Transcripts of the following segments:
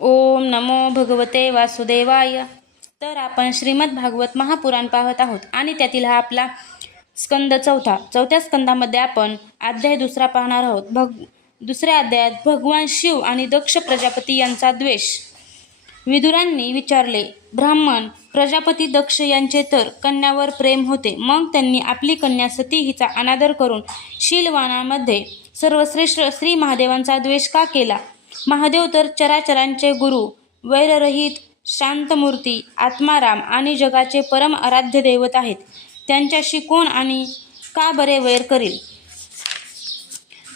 ओम नमो भगवते वासुदेवाय. तर आपण श्रीमद भागवत महापुराण पाहत आहोत. आणि त्यातील हा आपला स्कंद चौथा. चौथ्या स्कंदामध्ये आपण अध्याय दुसरा पाहणार आहोत. भग दुसऱ्या अध्यायात भगवान शिव आणि दक्ष प्रजापती यांचा द्वेष. विदुरांनी विचारले ब्राह्मण प्रजापती दक्ष यांचे तर कन्यावर प्रेम होते. मग त्यांनी आपली कन्या सती हिचा अनादर करून शीलवानामध्ये सर्वश्रेष्ठ श्री महादेवांचा द्वेष का केला? महादेव तर चराचरांचे गुरु वैररहित शांतमूर्ती आत्माराम आणि जगाचे परम आराध्य दैवत आहेत. त्यांच्याशी कोण आणि का बरे वैर करील?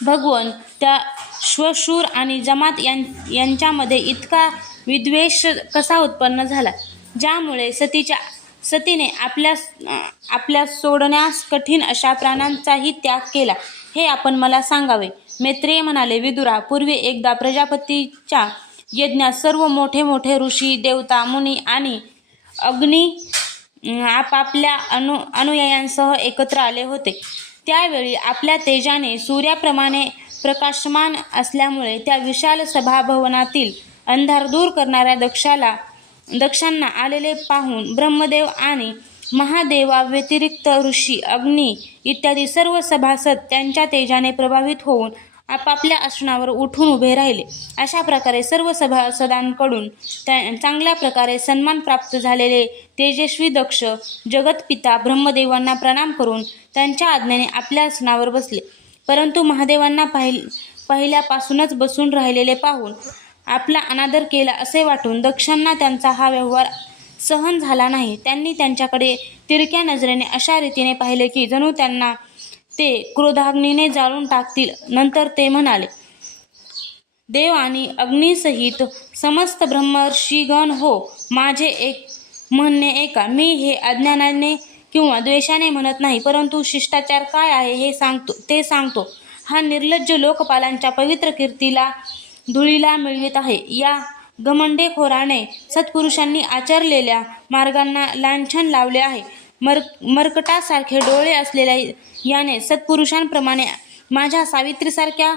भगवन त्या श्वशूर आणि जमात यां यांच्यामध्ये इतका विद्वेष कसा उत्पन्न झाला? ज्यामुळे सतीच्या सतीने आपल्या आपल्या सोडण्यास कठीण अशा प्राणांचाही त्याग केला हे आपण मला सांगावे. मैत्रेय म्हणाले विदुरा पूर्वी एकदा प्रजापतीच्या यज्ञात सर्व मोठे मोठे ऋषी देवता मुनी आणि अग्नी आपापल्या अनु अनुयायांसह एकत्र आले होते. त्यावेळी आपल्या तेजाने सूर्याप्रमाणे प्रकाशमान असल्यामुळे त्या विशाल सभाभवनातील अंधार दूर करणाऱ्या दक्षाला दक्षांना आलेले पाहून ब्रह्मदेव आणि महादेवा व्यतिरिक्त ऋषी अग्नी इत्यादी सर्व सभासद त्यांच्या तेजाने प्रभावित होऊन आपापल्या आसनावर उठून उभे राहिले. अशा प्रकारे सर्व सभासदांकडून त्या चांगल्या प्रकारे सन्मान प्राप्त झालेले तेजस्वी दक्ष जगतपिता ब्रह्मदेवांना प्रणाम करून त्यांच्या आज्ञेने आपल्या आसनावर बसले. परंतु महादेवांना पाहिल पहिल्यापासूनच बसून राहिलेले पाहून आपला अनादर केला असे वाटून दक्षांना त्यांचा हा व्यवहार सहन झाला नाही. त्यांनी त्यांच्याकडे तिरक्या नजरेने अशा रीतीने पाहिले की जणू त्यांना ते क्रोधाग्नीने जाळून टाकतील. नंतर ते म्हणाले देव आणि अग्नीसहित समस्त ब्रह्मर्षीगण हो माझे एक म्हणणे एका. मी हे अज्ञानाने किंवा द्वेषाने म्हणत नाही परंतु शिष्टाचार काय आहे हे सांगतो ते सांगतो. हा निर्लज्ज लोकपालांच्या पवित्र कीर्तीला धुळीला मिळवित आहे. या घमंडेखोराने सत्पुरुषांनी आचरलेल्या मार्गांना लांछन लावले आहे. मर मरकटासारखे डोळे असलेल्या याने सत्पुरुषांप्रमाणे माझ्या सावित्रीसारख्या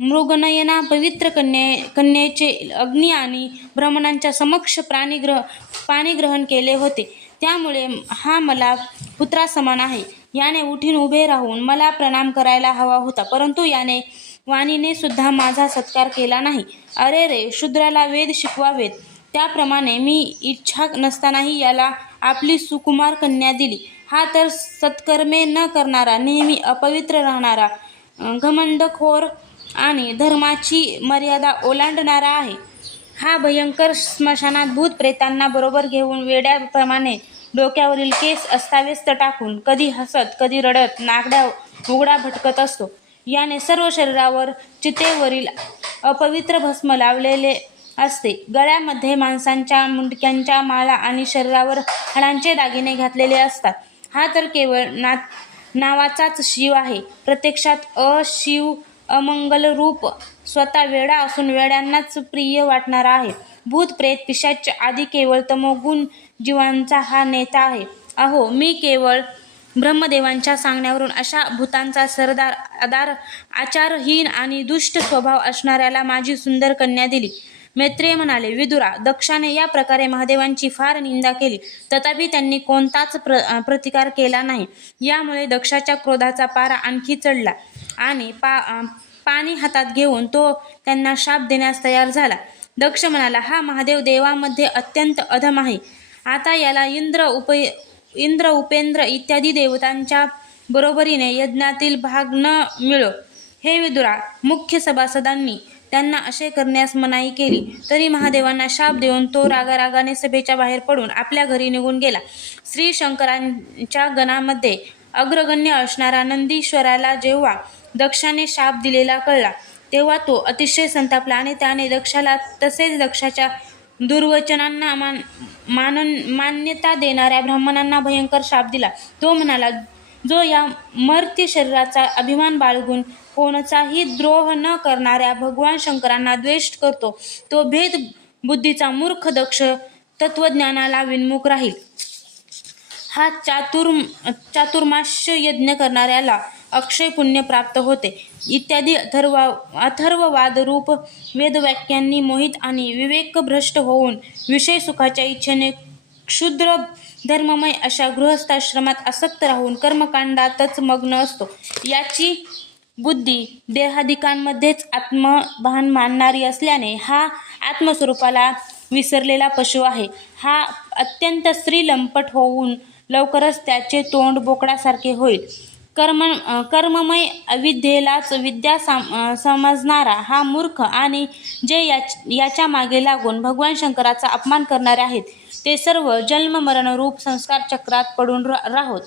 मृगनयना पवित्र कन्ये कन्येचे अग्नी आणि ब्राह्मणांच्या समक्ष प्राणीग्रह पाणीग्रहण केले होते. त्यामुळे हा मला पुत्रासमान आहे. याने उठून उभे राहून मला प्रणाम करायला हवा होता परंतु याने वाणीने सुद्धा माझा सत्कार केला नाही. अरे रे शूद्राला वेद शिकवावेत. त्याप्रमाणे मी इच्छा नसतानाही याला आपली सुकुमार कन्या दिली. हा तर सत्कर्मे न करणारा नेहमी अपवित्र राहणारा घमंडखोर आणि धर्माची मर्यादा ओलांडणारा आहे. हा भयंकर स्मशानात भूत प्रेतांना बरोबर घेऊन वेड्याप्रमाणे डोक्यावरील केस अस्ताव्यस्त टाकून कधी हसत कधी रडत नागड्या उघडा भटकत असतो. याने सर्व शरीरावर चितेवरील अपवित्र भस्म लावलेले असते. गळ्यामध्ये माणसांच्या मुंडक्यांच्या माळा आणि शरीरावर हाडांचे दागिने घातलेले असतात. हा तर केवळ ना नावाचाच शिव आहे. प्रत्यक्षात अशिव अमंगल रूप स्वतः वेडा असून वेड्यांनाच प्रिय वाटणारा आहे. भूत प्रेत पिशाच आदी केवळ तमोगुण जीवांचा हा नेता आहे. अहो मी केवळ ब्रह्मदेवांच्या सांगण्यावरून अशा भूतांचा सरदार आधार आचारहीन आणि दुष्ट स्वभाव असणाऱ्याला माझी सुंदर कन्या दिली. मैत्रेय म्हणाले विदुरा दक्षाने या प्रकारे महादेवांची फार निंदा केली. तथापि त्यांनी कोणताच प्र प्रतिकार केला नाही. यामुळे दक्षाच्या क्रोधाचा पारा आणखी चढला आणि पा पाणी हातात घेऊन तो त्यांना शाप देण्यास तयार झाला. दक्ष म्हणाला हा महादेव देवामध्ये अत्यंत अधम आहे. आता याला इंद्र उप इंद्र उपेंद्र इत्यादी देवतांच्या बरोबरीने यज्ञातील भाग न मिळो. हे विदुरा मुख्य सभासदांनी त्यांना असे करण्यास मनाई केली. तरी महादेवांना शाप देऊन तो रागारागाने सभेच्या बाहेर पडून आपल्या घरी निघून गेला. श्री शंकरांच्या गणामध्ये अग्रगण्य असणारा नंदीश्वराला जेव्हा दक्षाने शाप दिलेला कळला तेव्हा तो अतिशय संतापला आणि त्याने दक्षाला तसेच दक्षाच्या दुर्वचनांना मान मानन मान्यता देणाऱ्या ब्राह्मणांना भयंकर शाप दिला. तो म्हणाला जो या मर्त्य शरीराचा अभिमान बाळगून कोणाचाही द्रोह न करणाऱ्या भगवान शंकरांना द्वेष करतो तो भेद बुद्धीचा मूर्ख दक्ष तत्वज्ञानाला विन्मुख राहील. हा चातुर चातुर्मास्य यज्ञ करणाऱ्याला अक्षय पुण्य प्राप्त होते. इत्यादी अथर्व अथर्ववाद रूप वेदवाक्यांनी मोहित आणि विवेकभ्रष्ट होऊन विषय सुखाच्या इच्छेने क्षुद्र धर्ममय अशा गृहस्थाश्रमात आसक्त राहून कर्मकांडातच मग्न असतो. याची बुद्धी देहादिकांमध्येच आत्मभान मानणारी असल्याने हा आत्मस्वरूपाला विसरलेला पशु आहे. हा अत्यंत स्त्री लंपट होऊन लवकरच त्याचे तोंड बोकडासारखे होईल. कर्म कर्ममय अविद्येलाच विद्या साम समजणारा हा मूर्ख आणि जे याच याच्या मागे लागून भगवान शंकराचा अपमान करणारे आहेत ते सर्व जन्म मरण रूप संस्कार चक्रात पडून राहोत.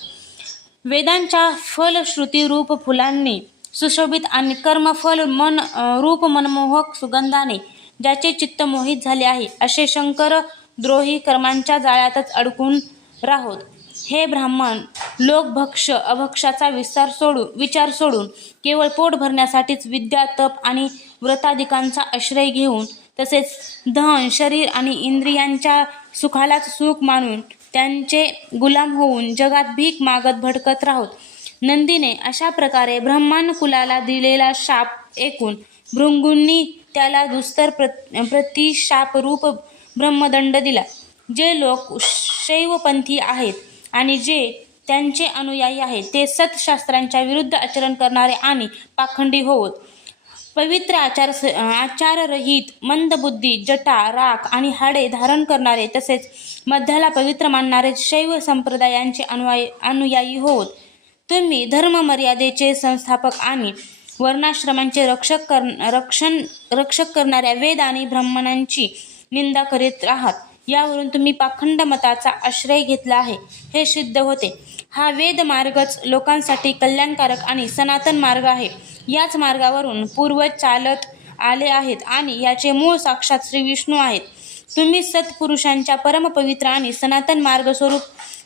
वेदांच्या फलश्रुती रूप फुलांनी सुशोभित आणि कर्मफल मन रूप मनमोहक सुगंधाने ज्याचे चित्त मोहित झाले आहे असे शंकर द्रोही कर्मांच्या जाळ्यातच अडकून राहोत. हे ब्राह्मण लोक भक्ष अभक्षाचा विस्तार सोडून विचार सोडून केवळ पोट भरण्यासाठीच विद्या तप आणि व्रतादिकांचा आश्रय घेऊन तसेच धन शरीर आणि इंद्रियांच्या सुखालाच सुख मानून त्यांचे गुलाम होऊन जगात भीक मागत भटकत राहोत. नंदीने अशा प्रकारे ब्रह्मानुकुलाला दिलेला शाप ऐकून भृंगूंनी त्याला दुस्तर प्र प्रतिशापरूप ब्रह्मदंड दिला. जे लोक शैवपंथी आहेत आणि जे त्यांचे अनुयायी आहेत ते सतशास्त्रांच्या विरुद्ध आचरण करणारे आणि पाखंडी होत पवित्र आचार आचाररहित मंदबुद्धी जटा राख आणि हाडे धारण करणारे तसेच मध्याला पवित्र मानणारे शैव संप्रदायांचे अनुयायी अनुयायी होत तुम्ही धर्ममर्यादेचे संस्थापक आणि वर्णाश्रमांचे रक्षक कर रक्षण रक्षक करणाऱ्या वेद आणि ब्राह्मणांची निंदा करीत आहात यावरून तुम्ही पाखंड मताचा आश्रय घेतला आहे. हे सिद्ध होते. हा वेद मार्गच लोकांसाठी कल्याणकारक आणि सनातन मार्ग आहे. याच मार्गावरून पूर्वज चालत आले आहेत आणि याचे मूळ साक्षात श्री विष्णू आहेत. तुम्ही सत्पुरुषांच्या परमपवित्र आणि सनातन मार्ग स्वरूप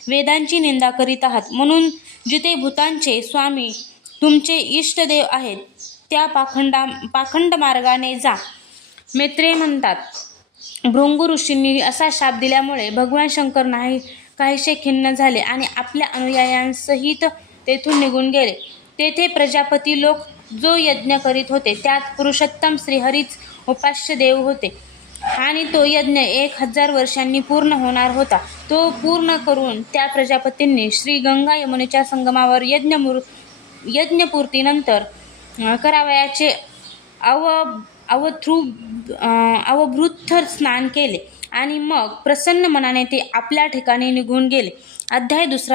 वेदांची निंदा करीत आहात. म्हणून जिथे भूतांचे स्वामी तुमचे इष्टदेव आहेत त्या पाखंडा पाखंड मार्गाने जा मेत्रे म्हणतात. भृंगू ऋषींनी असा शाप दिल्यामुळे भगवान शंकर नाही काहीसे खिन्न झाले आणि आपल्या अनुयायांसहित तेथून निघून गेले. तेथे प्रजापती लोक जो यज्ञ करीत होते त्यात पुरुषोत्तम श्रीहरीच उपास्य देव होते. आणि तो यज्ञ एक हजार वर्षांनी पूर्ण होणार होता. तो पूर्ण करून त्या प्रजापतींनी श्री गंगा यमुनेच्या संगमावर यज्ञमूर यज्ञपूर्तीनंतर करावयाचे अव अवथृ अं, स्नान केले आणि मग प्रसन्न मनाने ते आपल्या ठिकाणी निघून गेले. अध्याय दुसरा